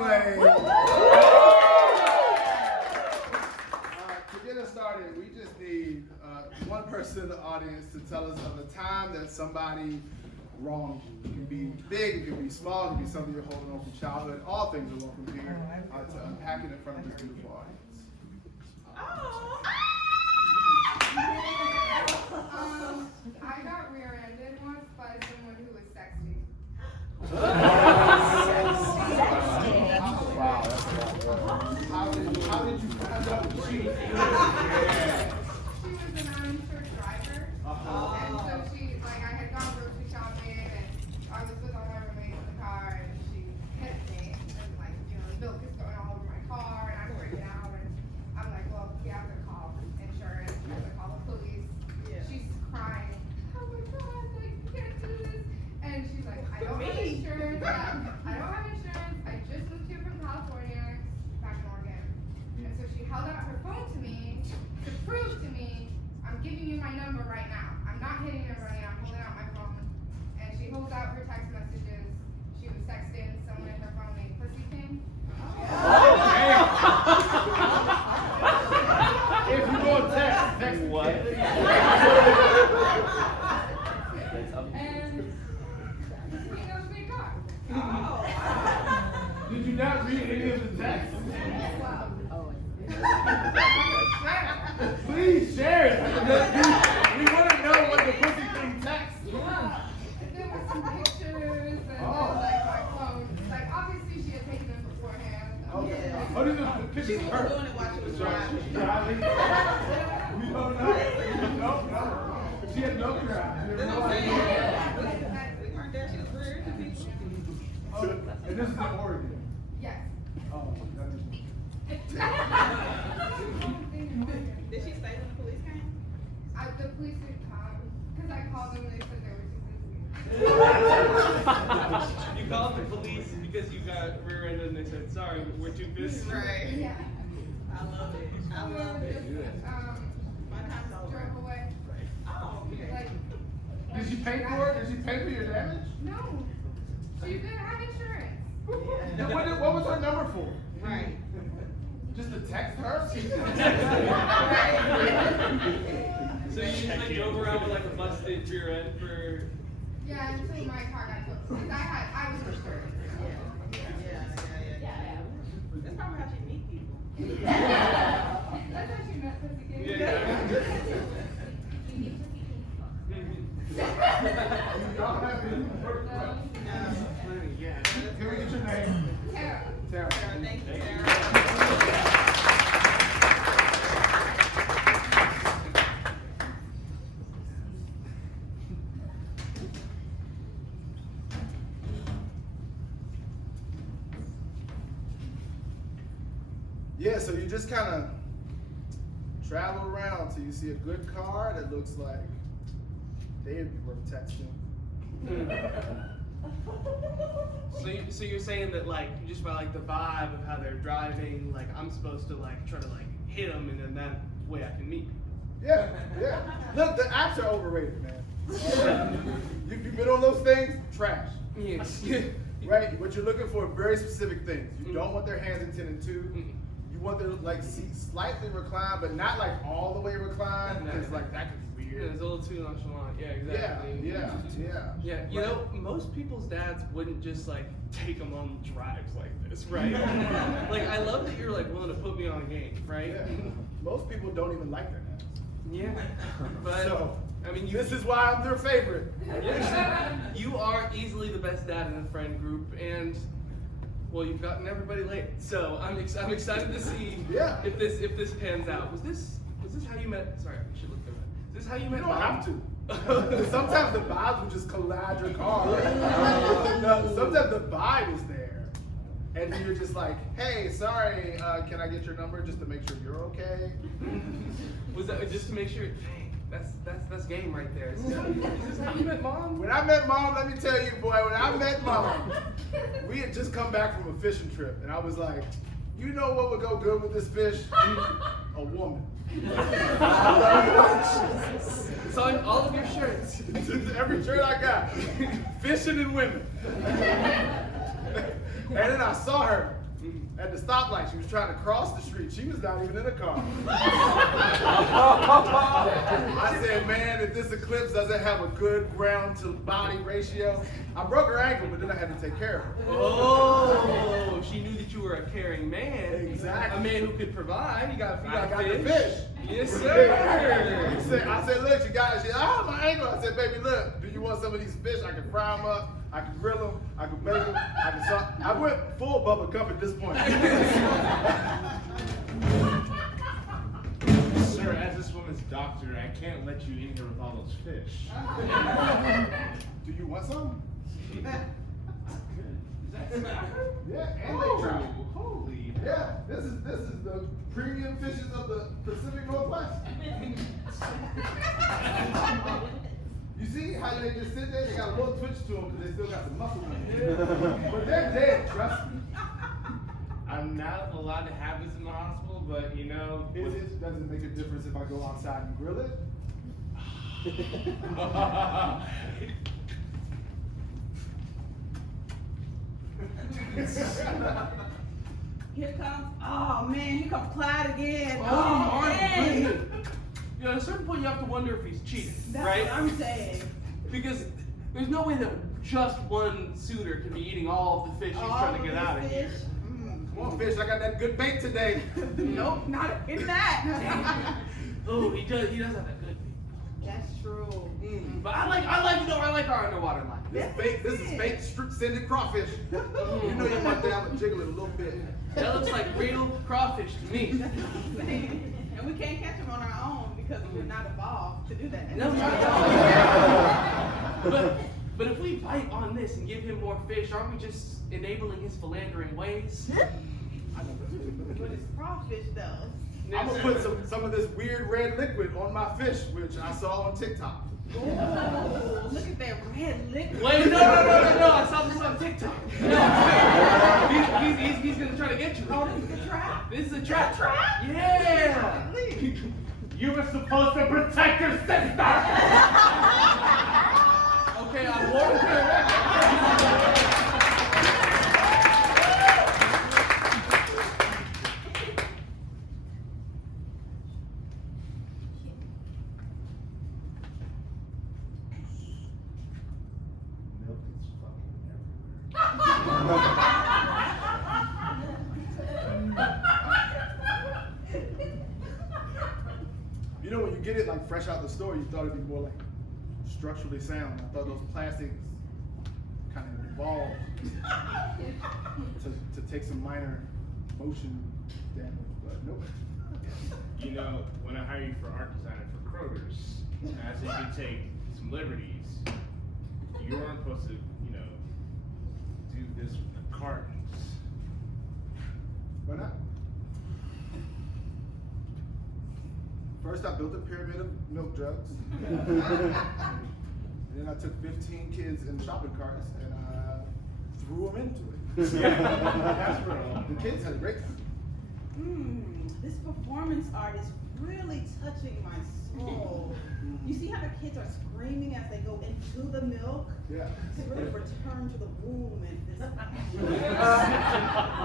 Clay. To get us started, we just need one person in the audience to tell us of a time that somebody wronged you. It can be big, it can be small, it can be something you're holding on from childhood. All things are welcome here to unpack it in front of this beautiful audience. I got rear-ended once by someone who was sexting. Wow, that's how did you find out she? She was an uninsured driver, and so she, like, I had gone grocery shopping, and I was with all my roommates in the car, and she hit me, and like, you know, the milk is going all over my car, and I'm freaking out, and I'm like, well, we have to call insurance, we have to call the police. She's crying, oh my God, like, you can't do this, and she's like, I don't have insurance, I just moved here from California, back in Oregon, and so she held out her phone to me to prove to me, I'm giving you my number right now. I'm not hitting her right now. I'm holding out my phone. And she holds out her text messages. She was texting someone in her phone named Pussy King. If you go text what? And he knows me car. Did you not read any of the text? Please share it. We want to know what the Pussy King text. And there were some pictures and then, like my phone. Like obviously she had taken them beforehand. Okay. Oh, these are the pictures of her. doing it while she was driving. We don't know. No. She had no crowd. We weren't there. She was rear to people. Oh, and this is in Oregon. Yes. Oh, that is. Did she stay when the police came? The police didn't come because I called them and they said they were too busy. You called the police because you got rear-ended and they said, sorry, we're too busy. Right. Yeah. I love it. I love it. My time's over. Drove away. Oh, okay. Like, Did she pay for it? Did she pay for your damage? no. She didn't have insurance. Then what was her number for? Right. Just to text her? So you just like drove around with like a busted rear end for... Yeah, until my car got took. Because I was insured. Yeah. That's probably how she meet people. That's how she met Pussy King. Y'all have any further questions? Can we get your name? Tara. Tara. Thank you, Tara. Yeah, so you just kind of travel around till you see a good car that looks like they'd be worth texting. So you're saying that like, just by like the vibe of how they're driving, like I'm supposed to like try to like hit them and then that way I can meet people. Yeah. Look, the apps are overrated, man. You've been on those things? Trash. Yes. Right? What you're looking for are very specific things. You don't want their hands intended to. You want their like seat slightly reclined, but not like all the way reclined, because like that could be Yeah, weird. it's a little too nonchalant. Yeah, exactly. Yeah. You know, most people's dads wouldn't just like take them on drives like this, right? Like, I love that you're like willing to put me on game, right? Yeah. Most people don't even like their dads. Yeah. But So, I mean, this is why I'm their favorite. you are easily the best dad in the friend group, and well, you've gotten everybody laid. So I'm excited to see Yeah. if this pans out. Was this how you met? Sorry, I should look through that. Is this how you You met? don't Mom? have to. Sometimes the vibes will just collide your car. No, sometimes the vibe is there. And then you're just like, hey, sorry, can I get your number just to make sure you're okay? Was that just to make sure? Dang, that's game right there. Is this how you met Mom? When I met Mom, let me tell you, boy, when I met Mom, we had just come back from a fishing trip. And I was like, you know what would go good with this fish? A woman. It's on all of your shirts. Every shirt I got, fishing and women. And then I saw her At the stoplight, she was trying to cross the street. She was not even in a car. I said, man, if this Eclipse doesn't have a good ground to body ratio, I broke her ankle, but then I had to take care of her. Oh, she knew that you were a caring man. Exactly. A man who could provide. You got I got fish. the fish. Yes, sir. I said, look, you got it. She said, oh, my ankle. I said, baby, look, do you want some of these fish? I can fry them up. I can grill them. I can bake them. I can salt. I went full Bubba Cup at this point. Sir, as this woman's doctor, I can't let you in here with all those fish. Do you want some? Yeah, and they Oh, try. holy. Yeah, this is the premium fishes of the Pacific Northwest. You see how they just sit there? They got a little twitch to them because they still got some muscle in them. But they're dead, trust me. I'm not allowed to have this in the hospital, but you know. Does it make a difference if I go outside and grill it? Here comes, oh man, here comes Clyde again. Oh, man. You know, at a certain point, you have to wonder if he's cheating, That's right? what I'm saying. Because there's no way that just one suitor can be eating all of the fish he's trying to get out of here. Come on, fish, I got that good bait today. Nope, not in that. Oh, he does have that good bait. That's true. But I like our underwater life. This is fake scented crawfish. You know you're about to jiggle it a little bit. That looks like real crawfish to me. That's what I'm saying. And we can't catch them on our own because we're not evolved to do that. No, but if we bite on this and give him more fish, aren't we just enabling his philandering ways? But it's crawfish though. I'm gonna put some of this weird red liquid on my fish, which I saw on TikTok. Oh, look at that red liquid. Wait, no, I saw this on TikTok. He's gonna try to get you. Oh, this is a trap? This is a trap. Trap? Yeah. You were supposed to protect your sister! Okay, I'm warning you. Milk is fucking everywhere. You know, when you get it like fresh out the store, you thought it'd be more like structurally sound. I thought those plastics kind of evolved to take some minor motion damage, but nope. You know, when I hire you for art designer for Kroger's, I said you could take some liberties. You weren't supposed to, you know, do this with the cartons. Why not? First, I built a pyramid of milk jugs. And then I took 15 kids in shopping carts and I threw them into it. That's real. The kids had a great time. This performance art is really touching my soul. You see how the kids are screaming as they go into the milk? Yeah. It's really a return to the womb and this.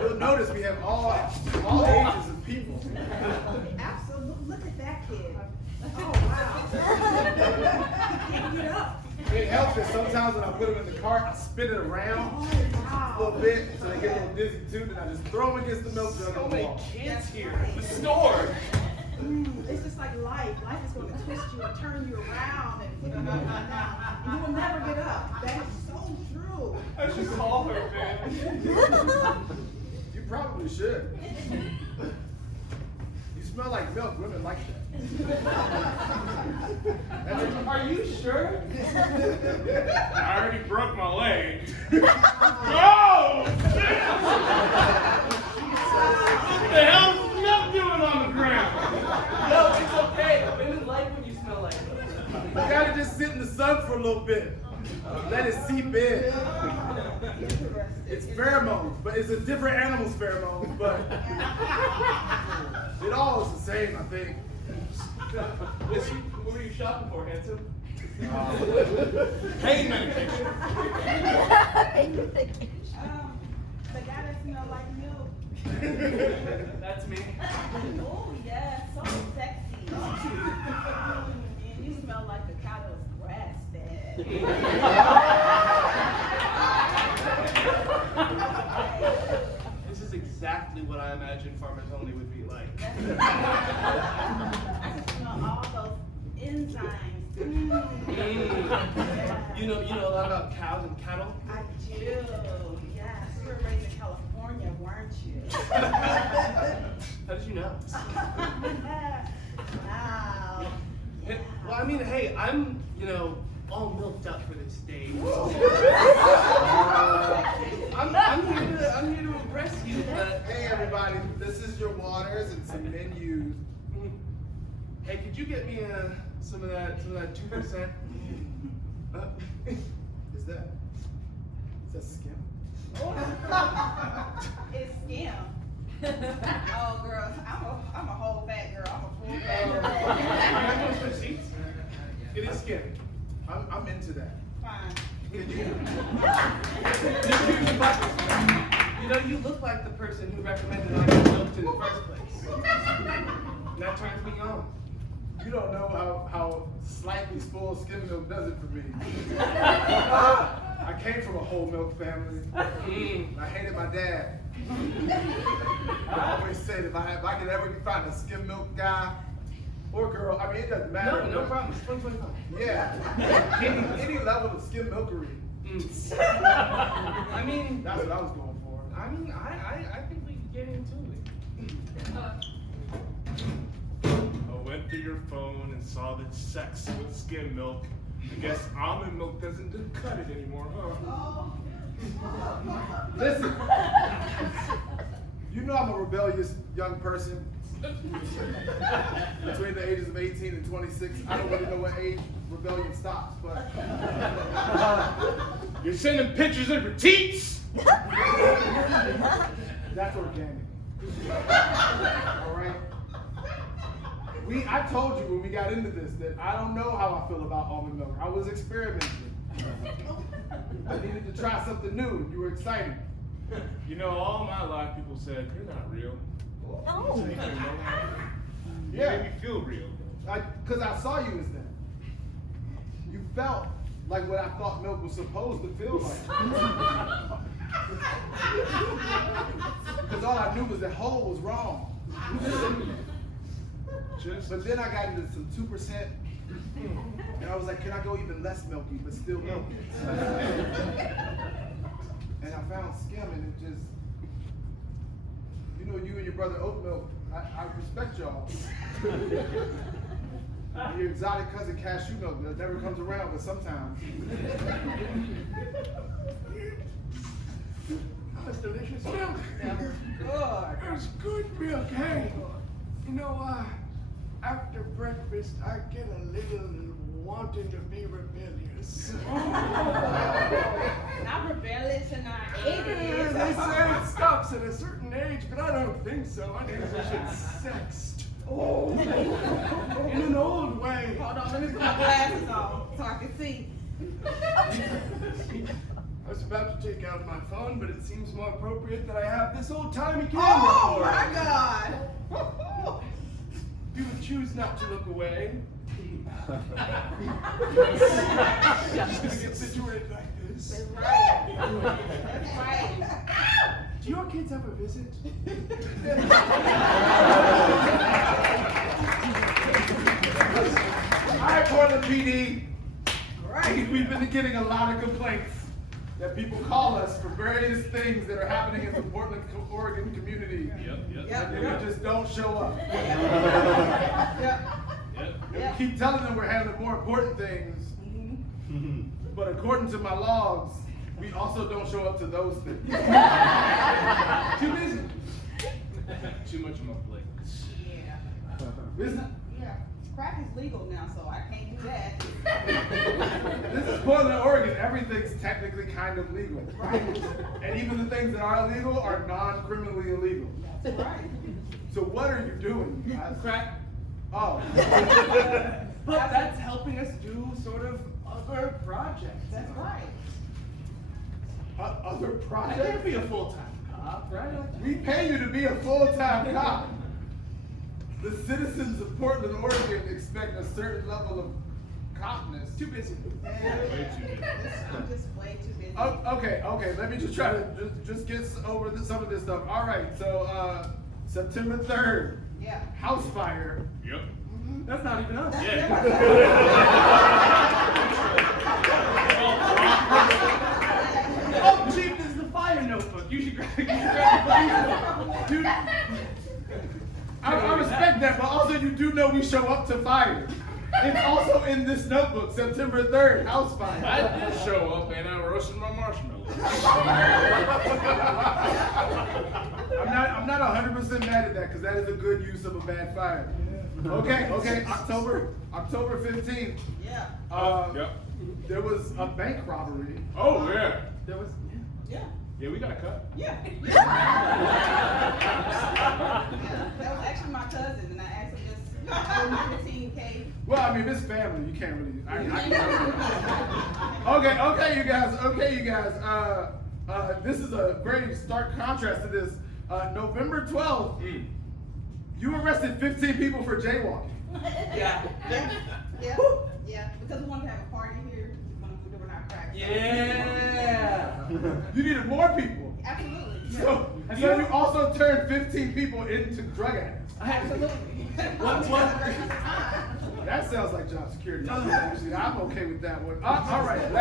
You'll notice we have all ages of people. Absolutely. Look at that kid. Oh wow. He can't get up. It helps that sometimes when I put them in the cart, I spin it around Oh a wow. little bit so they get a little dizzy too, then I just throw them against the milk jug So and many walk. kids here. The store. It's just like life. Life is going to twist you and turn you around and flip you up and down. And you will never get up. That is so true. I should call her, man. You probably should. You smell like milk. Women like that. Are you sure? I already broke my leg. Oh! What the hell is milk doing on the ground? No, it's okay. Women like when you smell like it. You gotta just sit in the sun for a little bit. Let it seep in. It's pheromones, but it's a different animal's pheromones, but it all is the same, I think. What were you shopping for, handsome? Pain medication. The guy that smells like milk. That's me. Oh yeah, so sexy. And you smell like the cow that was grass fed. This is exactly what I imagined Farmers Only would be like. I can smell all those enzymes. Yeah. You know a lot about cows and cattle? I do. Yes, you were raised in California, weren't you? How did you know? Wow. Hey, well, I mean, hey, I'm, all milked up for this stage. I'm here to impress you, but Hey everybody, this is your waters and some menus. hey, could you get me some of that 2%? Is that skim? It's skim. Oh, girl, I'm a whole fat girl. I'm a full fat Can I girl. go switch seats? It is skin. I'm into that. Fine. Can you? You look like the person who recommended I get milked in the first place. And that turns me on. You don't know how slightly spoiled skim milk does it for me. I came from a whole milk family. I hated my dad. I always said if I could ever find a skim milk guy or girl, I mean it doesn't matter. No problem. It's 2025. Yeah, any level of skim milkery. I mean, That's what I was going for. I think we can get into it. I went through your phone and saw that sex with skim milk. I guess almond milk doesn't cut it anymore, huh? Listen, you know I'm a rebellious young person. Between the ages of 18 and 26, I don't really know what age rebellion stops, but You're sending pictures of your teats? that's organic. All right. I told you when we got into this that I don't know how I feel about almond milk. I was experimenting. I needed to try something new, and you were excited. All my life people said, you're not real. Oh. You Yeah. made me feel real. Because I saw you as that. You felt like what I thought milk was supposed to feel like. Because all I knew was that whole was wrong. But then I got into some 2%, and I was like, can I go even less milky, but still milky? And I found skim, and it just, you and your brother Oat Milk, I respect y'all. And your exotic cousin Cashew Milk that never comes around, but sometimes. That's delicious milk. Good. That's good milk. Hey, after breakfast, I get a little wanting to be rebellious. Not rebellious in our They 80s. say it stops at a certain age, but I don't think so. I think we should sext. Oh, in an old way. Hold on, let me put my glasses on so I can see. I was about to take out my phone, but it seems more appropriate that I have this old-timey camera Oh for my it. God! If you would choose not to look away. Just gonna get situated like this. That's right. That's right. Do your kids have a visit? All right, Portland PD. Right. We've been getting a lot of complaints that people call us for various things that are happening in the Portland, Oregon community. Yep. And we just don't show up. Yep. And we keep telling them we're handling more important things. But according to my logs, we also don't show up to those things. Too busy. Too much on my plate. Yeah. This Crack is legal now, so I can't do that. is Portland, Oregon. Everything's technically kind of legal. Right. And even the things that are illegal are non-criminally illegal. That's right. So what are you doing? Crack. Oh. But that's helping us do sort of other projects. That's right. Other I can't projects? be a full-time cop. cop, right? We pay you to be a full-time cop. The citizens of Portland, Oregon expect a certain level of copness. Too busy. Way too good. I'm just way too busy. Okay, let me just try to just get over some of this stuff. All right, so September 3rd, Yeah. house fire. Yep. That's not even us. Yeah. Oh, Chief, this is the fire notebook. You should grab the Dude, I respect that, but also you do know we show up to fire. It's also in this notebook, September 3rd, house fire. I did show up and I roasted my marshmallows. I'm not 100% mad at that because that is a good use of a bad fire. Okay, October 15th. Yeah. Yep. There was a bank robbery. Oh yeah. There was. Yeah. Yeah, we got a cut. Yeah. Yeah. That was actually my cousin, and I asked him just 15K. Well, I mean, if it's family, you can't really. Okay, you guys. This is a very stark contrast to this. November 12th, you arrested 15 people for jaywalking. Yeah. Yeah. Because we wanted to have a party here. We were not cracked. Yeah. You needed more people. Absolutely. So you also turned 15 people into drug addicts. Absolutely. What? That sounds like job security. Actually, I'm okay with that one. All right,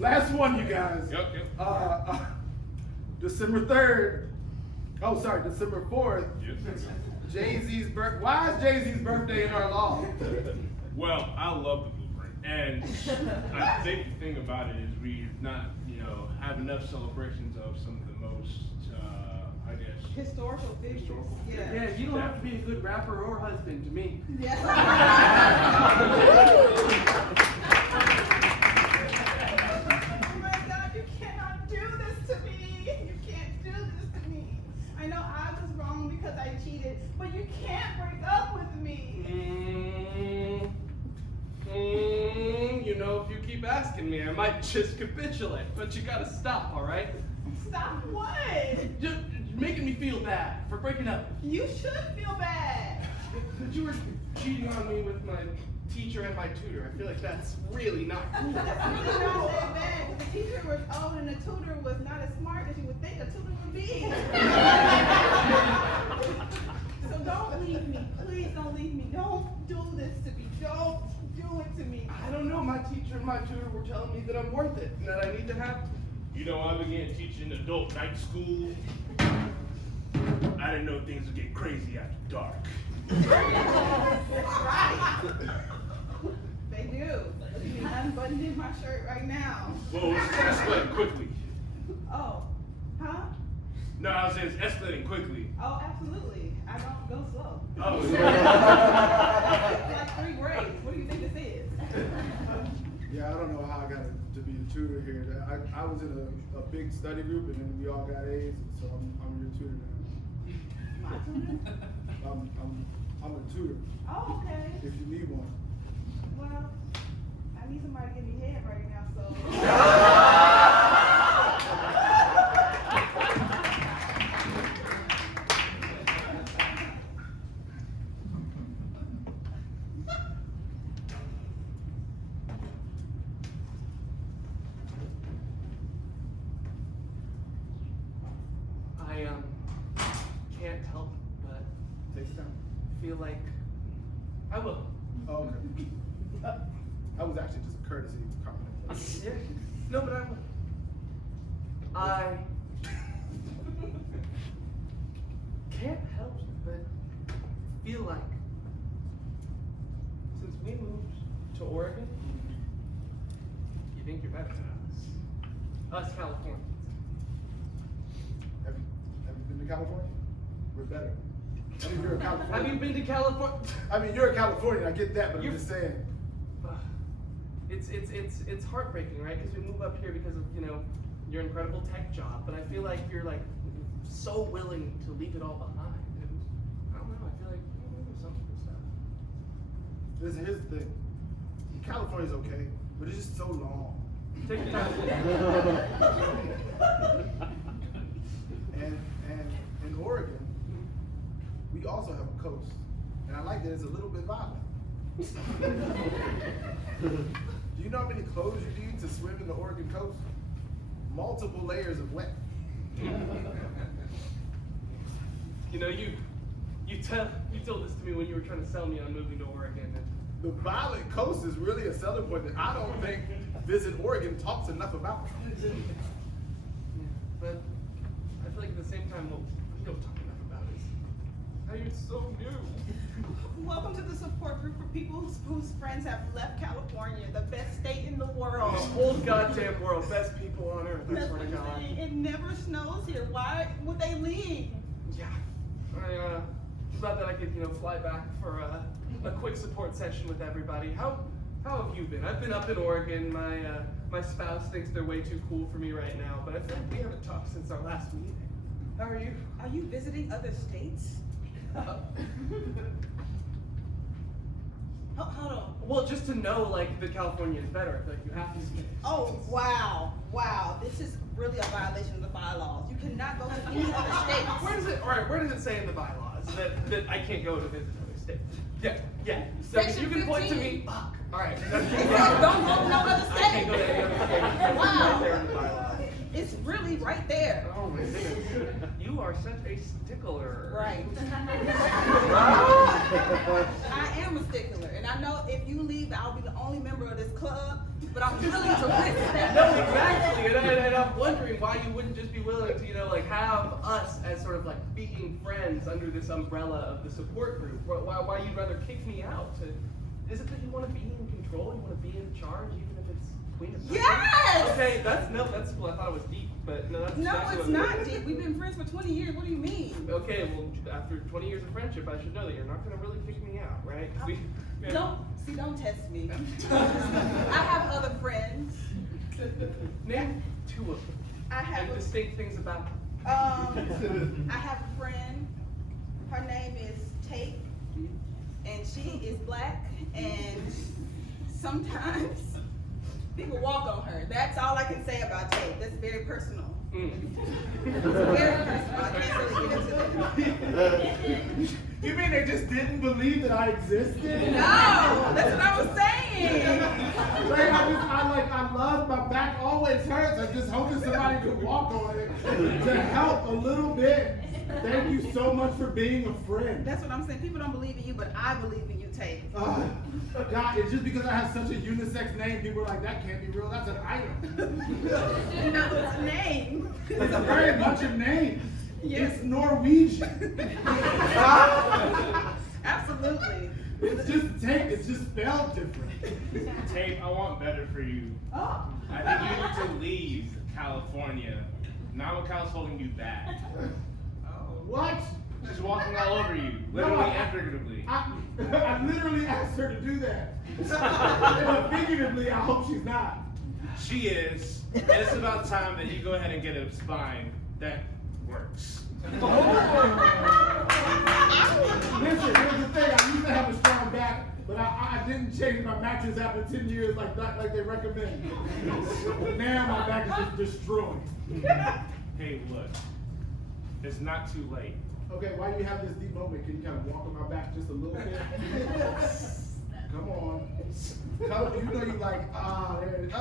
last one, you guys. Yep. December 3rd. Oh, sorry, December 4th. Yes. Jay-Z's birthday. Why is Jay-Z's birthday in our law? Well, I love the Blueprint, and I think the thing about it is we not, have enough celebrations of some of the most, I guess. Historical figures. Historical Yeah. Yeah, you don't have to be a good rapper or husband to me. Yeah. Oh my God, you cannot do this to me. You can't do this to me. I know I was wrong because I cheated, but you can't break up with me. If you keep asking me, I might just capitulate. But you gotta stop, all right? Stop what? You're making me feel bad for breaking up. You should feel bad. But you were cheating on me with my teacher and my tutor. I feel like that's really not cool. That's really not that bad. The teacher was old and the tutor was not as smart as you would think a tutor would be. So don't leave me. Please don't leave me. Don't do this to me. Don't do it to me. I don't know. My teacher and my tutor were telling me that I'm worth it and that I need to have. I began teaching adult night school. I didn't know things would get crazy after dark. Right. They do. Look at me unbuttoning my shirt right now. Well, it's escalating quickly. Oh. Huh? No, I was saying it's escalating quickly. Oh, absolutely. I don't go slow. Oh, Like 3 grades. What do you think this is? Yeah, I don't know how I got to be a tutor here. I was in a big study group, and then we all got A's, and so I'm your tutor now. My tutor? I'm a tutor. Oh, okay. If you need one. Well, I need somebody to give me head right now, so. I can't help but Take your time. feel like I will. Oh, okay. That was actually just a courtesy comment. Yeah. No, but I will. I can't help but feel like since we moved to Oregon, you think you're better than us. Us Californians. Have you been to California? We're better. I mean, you're a Californian. Have you been to California? I mean, you're a Californian. I get that, but I'm You're- just saying. It's heartbreaking, right? Because we move up here because of your incredible tech job, but I feel like you're like so willing to leave it all behind. And I don't know. I feel like there's something to stuff. Here's the thing. California's okay, but it's just so long. Take your time. And in Oregon, we also have a coast. And I like that it's a little bit violent. Do you know how many clothes you need to swim in the Oregon coast? Multiple layers of wet. You know, you told this to me when you were trying to sell me on moving to Oregon. The violent coast is really a selling point that I don't think Visit Oregon talks enough about. Yeah, but I feel like at the same time, what we don't talk enough about is how you're so new. Welcome to the support group for people whose friends have left California, the best state in the world. This whole goddamn world, best people on earth, I swear to God. It never snows here. Why would they leave? Yeah. I thought that I could, fly back for a quick support session with everybody. How have you been? I've been up in Oregon. My spouse thinks they're way too cool for me right now, but I feel like we haven't talked since our last meeting. How are you? Are you visiting other states? Hold on. Well, just to know, that California is better, I feel like you have to see. Oh, wow. This is really a violation of the bylaws. You cannot go to any other states. Where does it say in the bylaws that I can't go to visit other states? Yeah. So Section you can point to 15. me. Fuck. All right. It says don't go to no other I can't state. go to any other state. It's right there in the bylaws. It's really right there. Oh my goodness. You are such a stickler. Right. I am a stickler, and I know if you leave, I'll be the only member of this club, but I'm willing to risk that. No, exactly. And I'm wondering why you wouldn't just be willing to, have us as sort of being friends under this umbrella of the support group. Why you'd rather kick me out? Is it that you want to be in control? You want to be in charge, even if it's Queen of Nothing? Yes! Okay, that's cool. I thought it was deep, but no, that's No, exactly it's what not it is. deep. We've been friends for 20 years. What do you mean? Okay, well, after 20 years of friendship, I should know that you're not going to really kick me out, right? Don't test me. I have other friends. Name two of them. I have And distinct things about them. I have a friend. Her name is Tate, and she is black, and sometimes people walk on her. That's all I can say about Tate. That's very personal. It's very personal. I can't really get into that. You mean they just didn't believe that I existed? No, that's what I was saying. I love my back always hurts. I'm just hoping somebody could walk on it to help a little bit. Thank you so much for being a friend. That's what I'm saying. People don't believe in you, but I believe in you, Tate. God, it's just because I have such a unisex name, people are like, that can't be real, that's an item. No, it's a name. It's very much a name. Yes. It's Norwegian. Absolutely. It's just tape, it's just spelled different. Tape, I want better for you. Oh. I think you need to leave California. NamaCal's holding you back. What? She's walking all over you, literally and figuratively. I literally asked her to do that. And figuratively, I hope she's not. She is, and it's about time that you go ahead and get a spine that works. Listen, here's the thing. I used to have a strong back, but I didn't change my mattress after 10 years like they recommend. But now my back is just destroyed. Hey, look, it's not too late. Okay, while you have this deep moment, can you kind of walk on my back just a little bit? Come on. You know you like, there it is.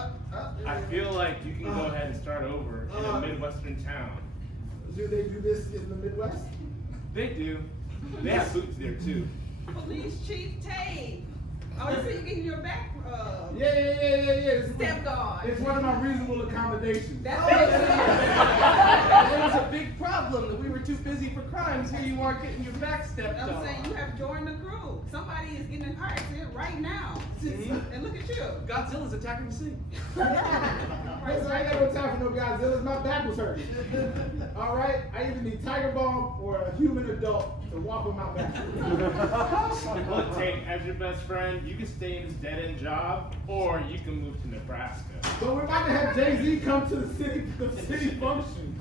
I feel like you can go ahead and start over in a Midwestern town. Do they do this in the Midwest? They do. They have boots there too. Police Chief Tate. Oh, you see you getting your back Yeah. stepped on. It's one of my reasonable accommodations. That's There was a big problem that we were too busy for crimes. Here you are getting your back stepped I'm on. saying you have joined the crew. Somebody is getting in a car accident right now. And look at you. Godzilla's attacking the city. Listen, I ain't got no time for no Godzillas. My back was hurting. All right? I either need Tiger Balm or a human adult to walk on my back. Look, Tate, as your best friend, you can stay in this dead-end job, or you can move to Nebraska. But we're about to have Jay-Z come to the city function.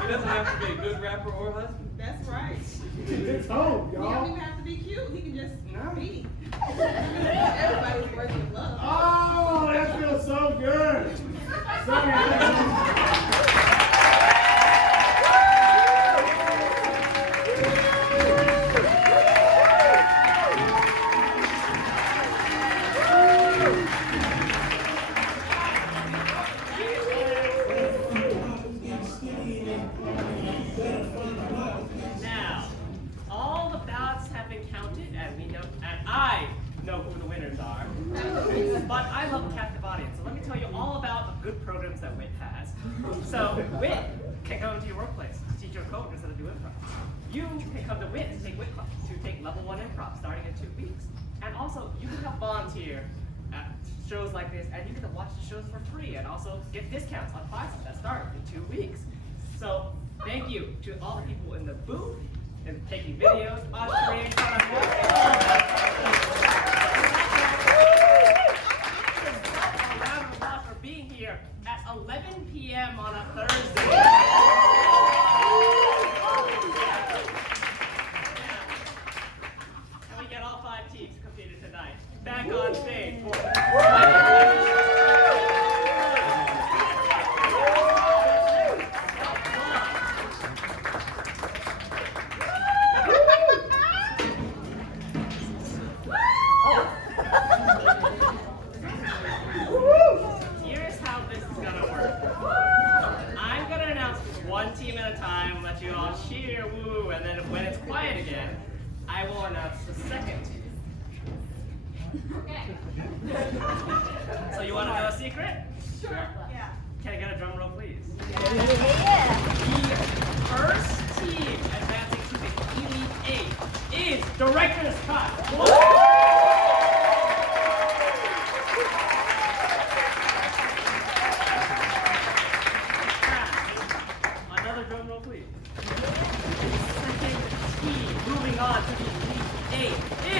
He doesn't have to be a good rapper or husband. That's right. It's home, He don't y'all. even have to be cute. He can just No. be. Everybody's worthy of love. Oh, that feels so good. Sorry. But I love a captive audience, so let me tell you all about the good programs that WIT has. So WIT can go into your workplace to teach your coworkers how to do improv. You can come to WIT and take WIT classes to take level 1 improv starting in 2 weeks. And also, you can help volunteer at shows like this, and you get to watch the shows for free, and also get discounts on classes that start in 2 weeks. So thank you to all the people in the booth and taking videos, ushering, round of applause for being here at 11 p.m. on a Thursday. And we get all 5 teams competed tonight. Back on stage. Here's how this is gonna work. I'm gonna announce one team at a time, let you all cheer, woo, and then when it's quiet again, I will announce the second team. Okay. So you wanna know a secret? Sure. Yeah. Can I get a drum roll, please? Yeah. The first team advancing to the Elite 8 is Director's Cut. Another drum roll, please. The second team moving on to the Elite 8